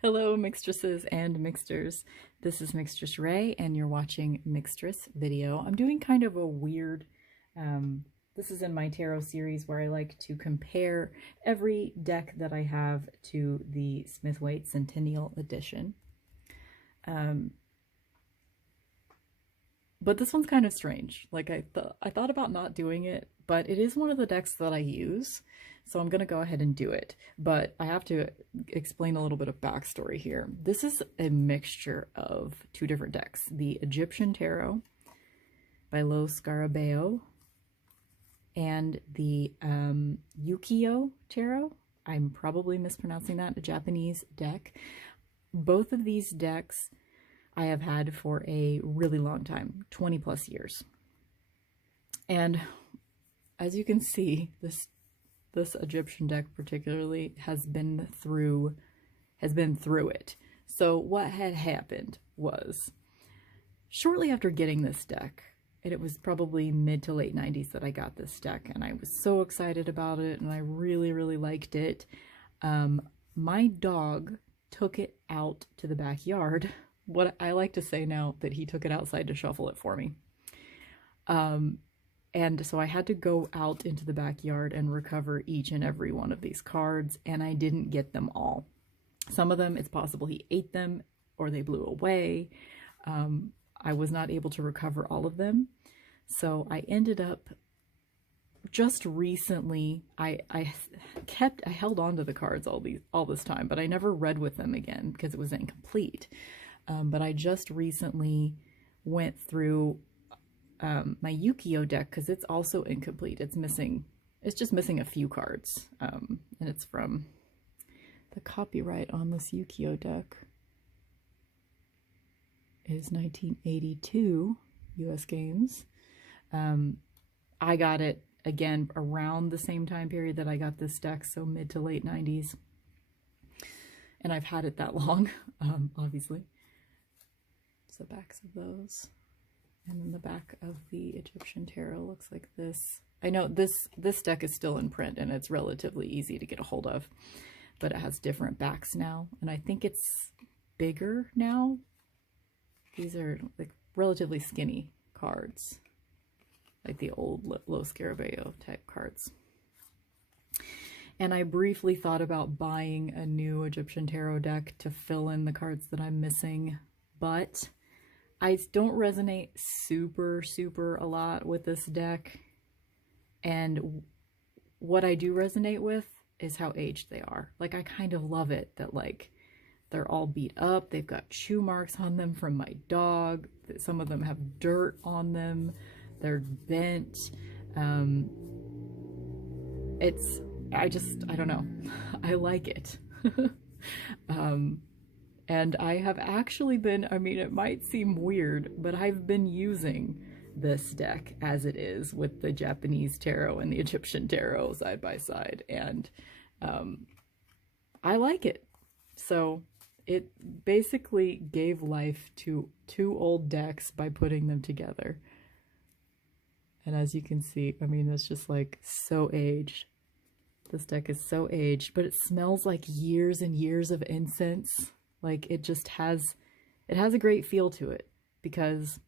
Hello, mixtresses and mixters. This is Mixtress Ray, and you're watching Mixtress Video. I'm doing kind of a weird, this is in my tarot series where I like to compare every deck that I have to the Smith-Waite Centennial Edition. But this one's kind of strange. Like I thought about not doing it, but it is one of the decks that I use, so I'm gonna go ahead and do it. But I have to explain a little bit of backstory here. This is a mixture of two different decks: the Egyptian Tarot by Lo Scarabeo and the Ukiyo Tarot. I'm probably mispronouncing that, a Japanese deck. Both of these decks I have had for a really long time, 20 plus years. And as you can see, this Egyptian deck particularly has been through it. So what had happened was, shortly after getting this deck, and it was probably mid to late 90s that I got this deck, and I was so excited about it, and I really, really liked it. My dog took it out to the backyard. What I like to say now, that he took it outside to shuffle it for me. And so I had to go out into the backyard and recover each and every one of these cards, and I didn't get them all. Some of them, it's possible he ate them or they blew away. I was not able to recover all of them. So I ended up just recently, I held on to the cards all this time, but I never read with them again because it was incomplete. But I just recently went through my Ukiyo deck because it's also incomplete. It's just missing a few cards. And it's from the copyright on this Ukiyo deck is 1982 US Games. I got it again around the same time period that I got this deck, so mid to late 90s. And I've had it that long, obviously. So backs of those. And then the back of the Egyptian Tarot looks like this. I know this deck is still in print and it's relatively easy to get a hold of, but it has different backs now. And I think it's bigger now. These are like relatively skinny cards, like the old Lo Scarabeo type cards. And I briefly thought about buying a new Egyptian Tarot deck to fill in the cards that I'm missing, but I don't resonate super a lot with this deck. And what I do resonate with is how aged they are. Like, I kind of love it that, like, they're all beat up. They've got chew marks on them from my dog. Some of them have dirt on them. They're bent. I don't know. I like it. And I have actually been, I mean, it might seem weird, but I've been using this deck as it is with the Japanese Tarot and the Egyptian Tarot side by side. And I like it. So it basically gave life to two old decks by putting them together. And as you can see, I mean, it's just like so aged. This deck is so aged, but it smells like years and years of incense. Like, it just has, it has a great feel to it, because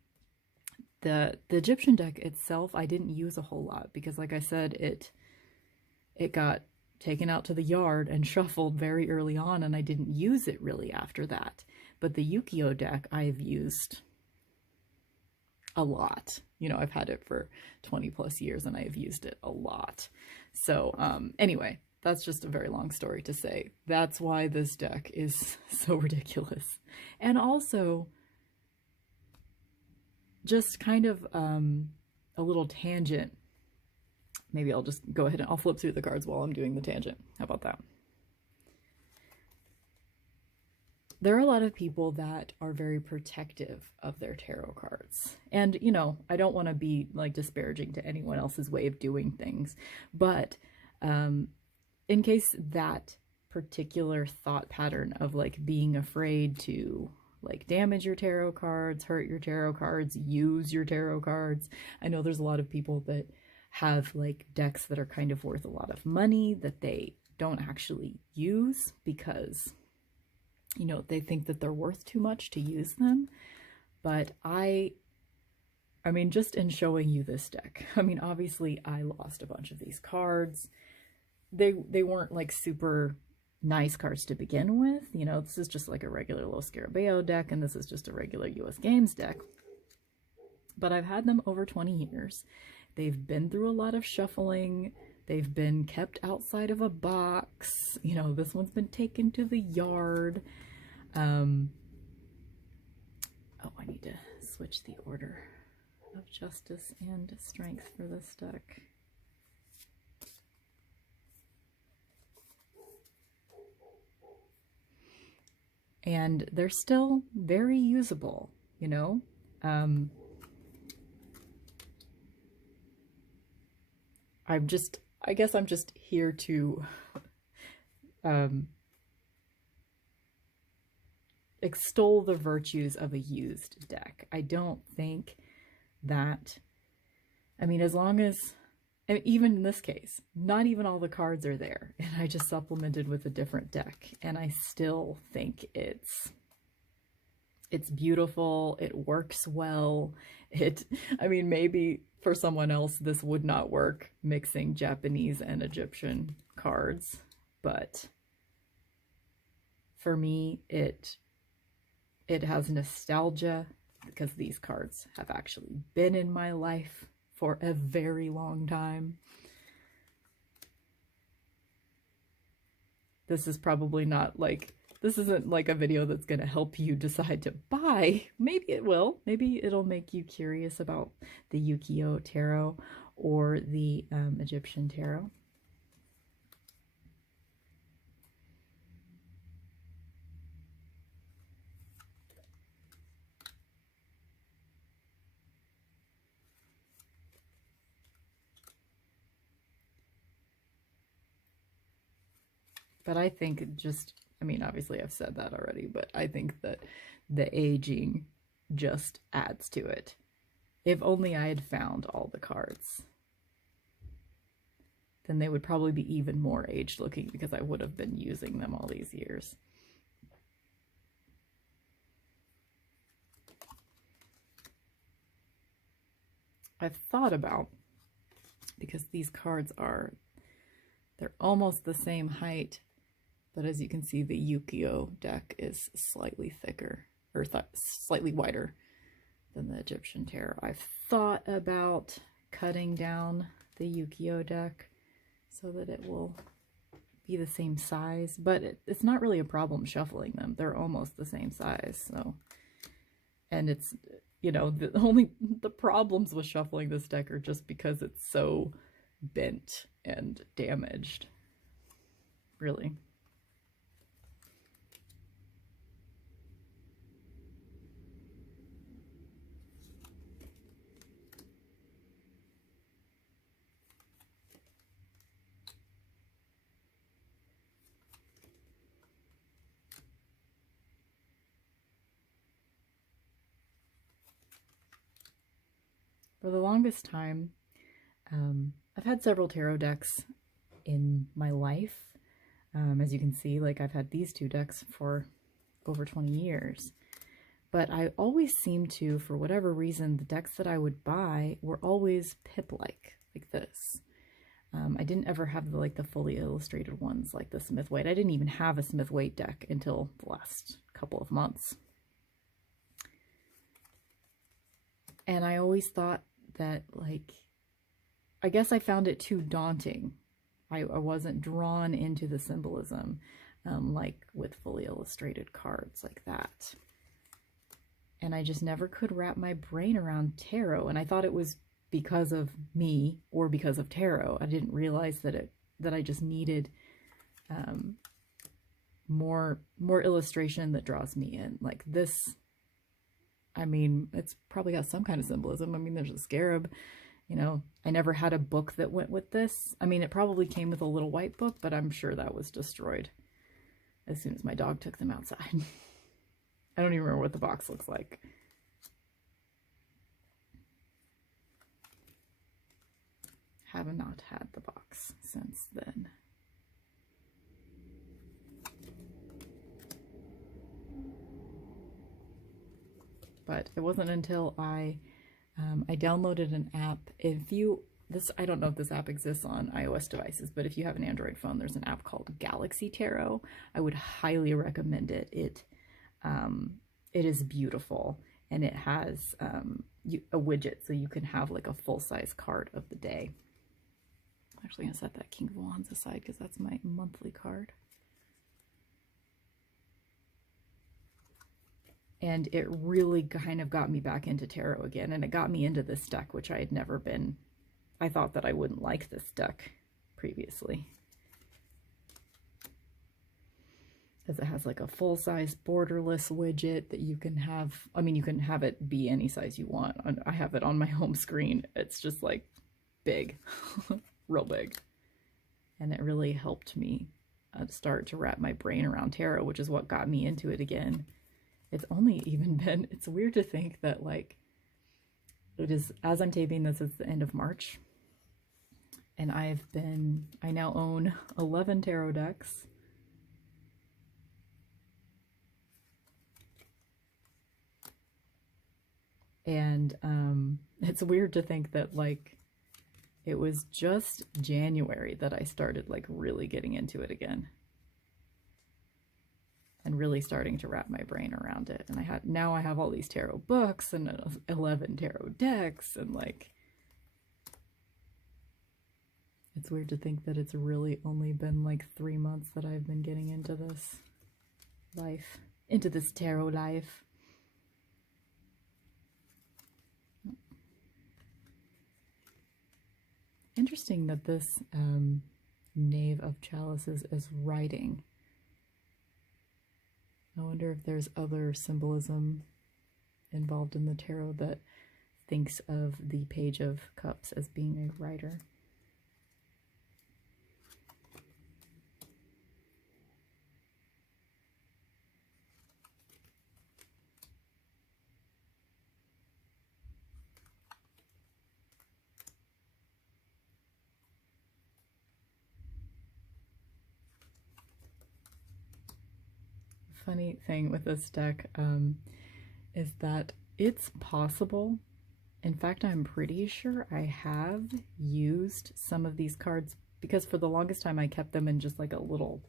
the Egyptian deck itself, I didn't use a whole lot because, like I said, it got taken out to the yard and shuffled very early on, and I didn't use it really after that. But the Ukiyo deck I've used a lot. You know, I've had it for 20 plus years and I've used it a lot. So anyway, that's just a very long story to say. That's why this deck is so ridiculous. And also, just kind of a little tangent. Maybe I'll just go ahead and I'll flip through the cards while I'm doing the tangent. How about that? There are a lot of people that are very protective of their tarot cards. And, you know, I don't want to be like disparaging to anyone else's way of doing things, but in case that particular thought pattern of like being afraid to like damage your tarot cards, hurt your tarot cards, use your tarot cards. I know there's a lot of people that have like decks that are kind of worth a lot of money that they don't actually use because you know, they think that they're worth too much to use them. But I mean, just in showing you this deck, I mean, obviously I lost a bunch of these cards. They weren't like super nice cards to begin with. You know, this is just like a regular Los Scarabeo deck, and this is just a regular US Games deck. But I've had them over 20 years. They've been through a lot of shuffling. They've been kept outside of a box. You know, this one's been taken to the yard. Oh, I need to switch the order of Justice and Strength for this deck. And they're still very usable, you know? I guess I'm just here to extol the virtues of a used deck. I don't think that, I mean, as long as, and even in this case, not even all the cards are there, and I just supplemented with a different deck, and I still think it's beautiful, it works well. I mean, maybe for someone else this would not work, mixing Japanese and Egyptian cards, but for me, it has nostalgia, because these cards have actually been in my life for a very long time. This is probably not like, this isn't like a video that's going to help you decide to buy. Maybe it will. Maybe it'll make you curious about the Ukiyo Tarot or the Egyptian Tarot. But I think just, I mean, obviously I've said that already, but I think that the aging just adds to it. If only I had found all the cards, then they would probably be even more aged looking, because I would have been using them all these years. I've thought about, because these cards they're almost the same height, but as you can see, the Ukiyo deck is slightly thicker, or slightly wider than the Egyptian Tarot. I've thought about cutting down the Ukiyo deck so that it will be the same size, but it's not really a problem shuffling them. They're almost the same size, so. And it's, you know, the problems with shuffling this deck are just because it's so bent and damaged, really. For the longest time, I've had several tarot decks in my life. As you can see, like, I've had these two decks for over 20 years. But I always seemed to, for whatever reason, the decks that I would buy were always Pip-like, like this. I didn't ever have the fully illustrated ones like the Smith-Waite. I didn't even have a Smith-Waite deck until the last couple of months. And I always thought that, like, I guess I found it too daunting. I wasn't drawn into the symbolism like with fully illustrated cards like that. And I just never could wrap my brain around tarot. And I thought it was because of me or because of tarot. I didn't realize that I just needed more illustration that draws me in. Like this, I mean, it's probably got some kind of symbolism. I mean, there's a scarab, you know. I never had a book that went with this. I mean, it probably came with a little white book, but I'm sure that was destroyed as soon as my dog took them outside. I don't even remember what the box looks like. Have not had the box since then. But it wasn't until I downloaded an app. I don't know if this app exists on iOS devices, but if you have an Android phone, there's an app called Galaxy Tarot. I would highly recommend it. It is beautiful, and it has a widget so you can have like a full-size card of the day. I'm actually gonna set that King of Wands aside because that's my monthly card. And it really kind of got me back into tarot again, and it got me into this deck, which I had never been. I thought that I wouldn't like this deck previously, because it has like a full-size borderless widget that you can have. I mean, you can have it be any size you want. I have it on my home screen. It's just like big, real big. And it really helped me start to wrap my brain around tarot, which is what got me into it again. It's only even been, it's weird to think that like, it is, as I'm taping this, it's the end of March. And I now own 11 tarot decks. And it's weird to think that like, it was just January that I started like really getting into it again. And really starting to wrap my brain around it. And now I have all these tarot books and 11 tarot decks, and like, it's weird to think that it's really only been like 3 months that I've been getting into this life, into this tarot life. Interesting that this Knave of Chalices is writing. I wonder if there's other symbolism involved in the tarot that thinks of the Page of Cups as being a writer. Funny thing with this deck is that it's possible. In fact, I'm pretty sure I have used some of these cards, because for the longest time I kept them in just like a little,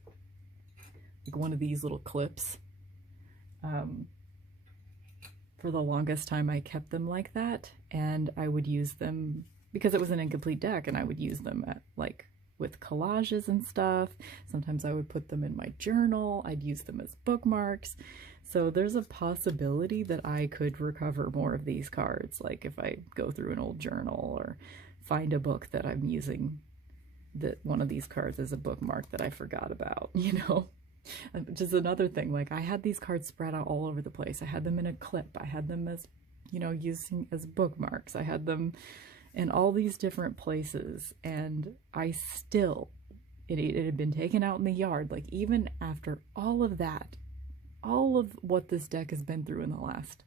like one of these little clips. For the longest time I kept them like that, and I would use them because it was an incomplete deck, and I would use them at like with collages and stuff. Sometimes I would put them in my journal. I'd use them as bookmarks. So there's a possibility that I could recover more of these cards, like if I go through an old journal or find a book that I'm using, that one of these cards is a bookmark that I forgot about, you know? Which is another thing. Like, I had these cards spread out all over the place. I had them in a clip. I had them as, you know, using as bookmarks. I had them in all these different places, and I still, it had been taken out in the yard. Like, even after all of that, all of what this deck has been through in the last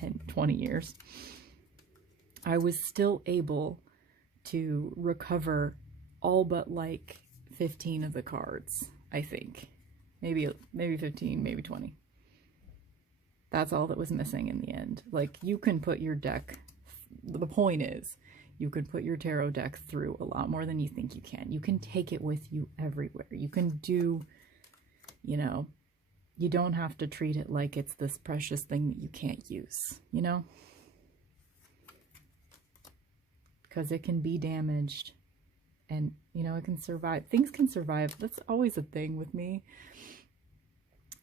10, 20 years, I was still able to recover all but like 15 of the cards, I think. Maybe 15, maybe 20. That's all that was missing in the end. Like, you can put your deck, the point is, you could put your tarot deck through a lot more than you think you can. You can take it with you everywhere. You can do, you know, you don't have to treat it like it's this precious thing that you can't use, you know? Because it can be damaged, and, you know, it can survive. Things can survive. That's always a thing with me.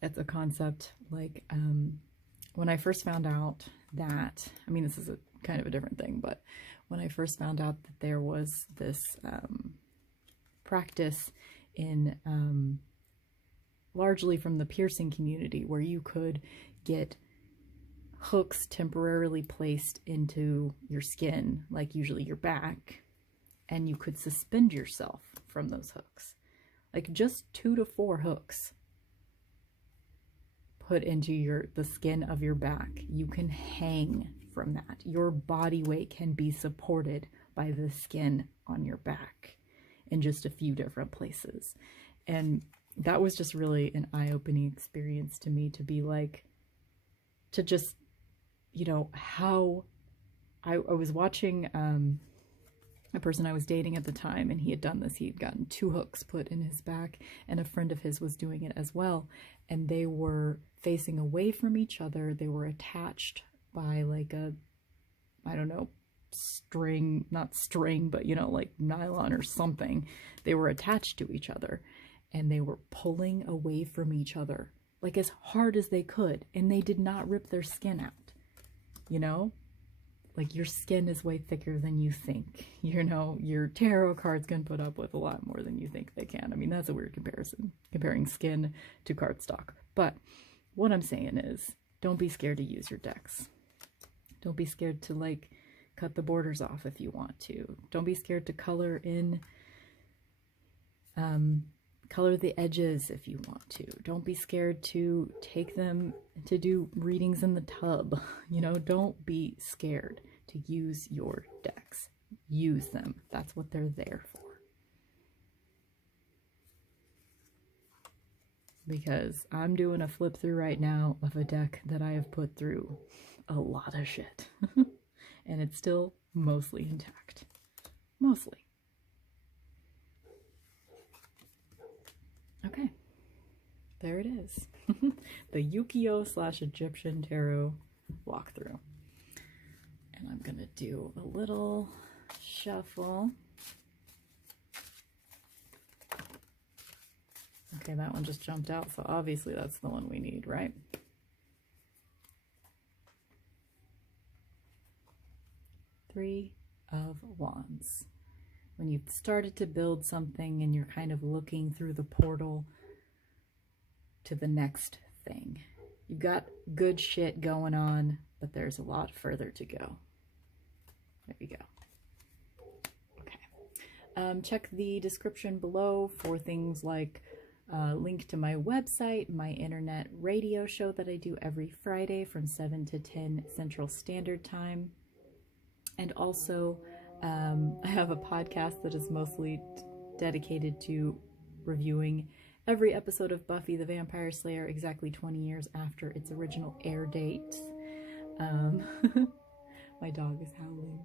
It's a concept, like, when I first found out that, I mean, this is a kind of a different thing, but when I first found out that there was this practice in, largely from the piercing community, where you could get hooks temporarily placed into your skin, like usually your back, and you could suspend yourself from those hooks. Like, just 2 to 4 hooks put into the skin of your back. You can hang from that. Your body weight can be supported by the skin on your back in just a few different places. And that was just really an eye-opening experience to me, to be like, to just, you know, how I was watching a person I was dating at the time, and he had done this. He had gotten 2 hooks put in his back, and a friend of his was doing it as well. And they were facing away from each other. They were attached by like a, I don't know, string, not string, but you know, like nylon or something. They were attached to each other, and they were pulling away from each other like as hard as they could, and they did not rip their skin out. You know, like your skin is way thicker than you think. You know, your tarot cards can put up with a lot more than you think they can. I mean, that's a weird comparison, comparing skin to cardstock. But what I'm saying is, don't be scared to use your decks. Don't be scared to like cut the borders off if you want to. Don't be scared to color in, color the edges if you want to. Don't be scared to take them to do readings in the tub. You know, don't be scared to use your decks. Use them. That's what they're there for. Because I'm doing a flip through right now of a deck that I have put through a lot of shit. And it's still mostly intact. Mostly. Okay. There it is. The Yu-Gi-Oh!/Egyptian Tarot walkthrough. And I'm going to do a little shuffle. Okay, that one just jumped out, so obviously that's the one we need, right? Three of Wands. When you've started to build something and you're kind of looking through the portal to the next thing. You've got good shit going on, but there's a lot further to go. There you go. Okay. Check the description below for things like link to my website, my internet radio show that I do every Friday from 7 to 10 Central Standard Time. And also, I have a podcast that is mostly dedicated to reviewing every episode of Buffy the Vampire Slayer exactly 20 years after its original air date. My dog is howling.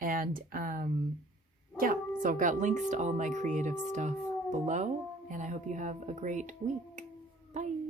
And yeah, so I've got links to all my creative stuff below, and I hope you have a great week. Bye!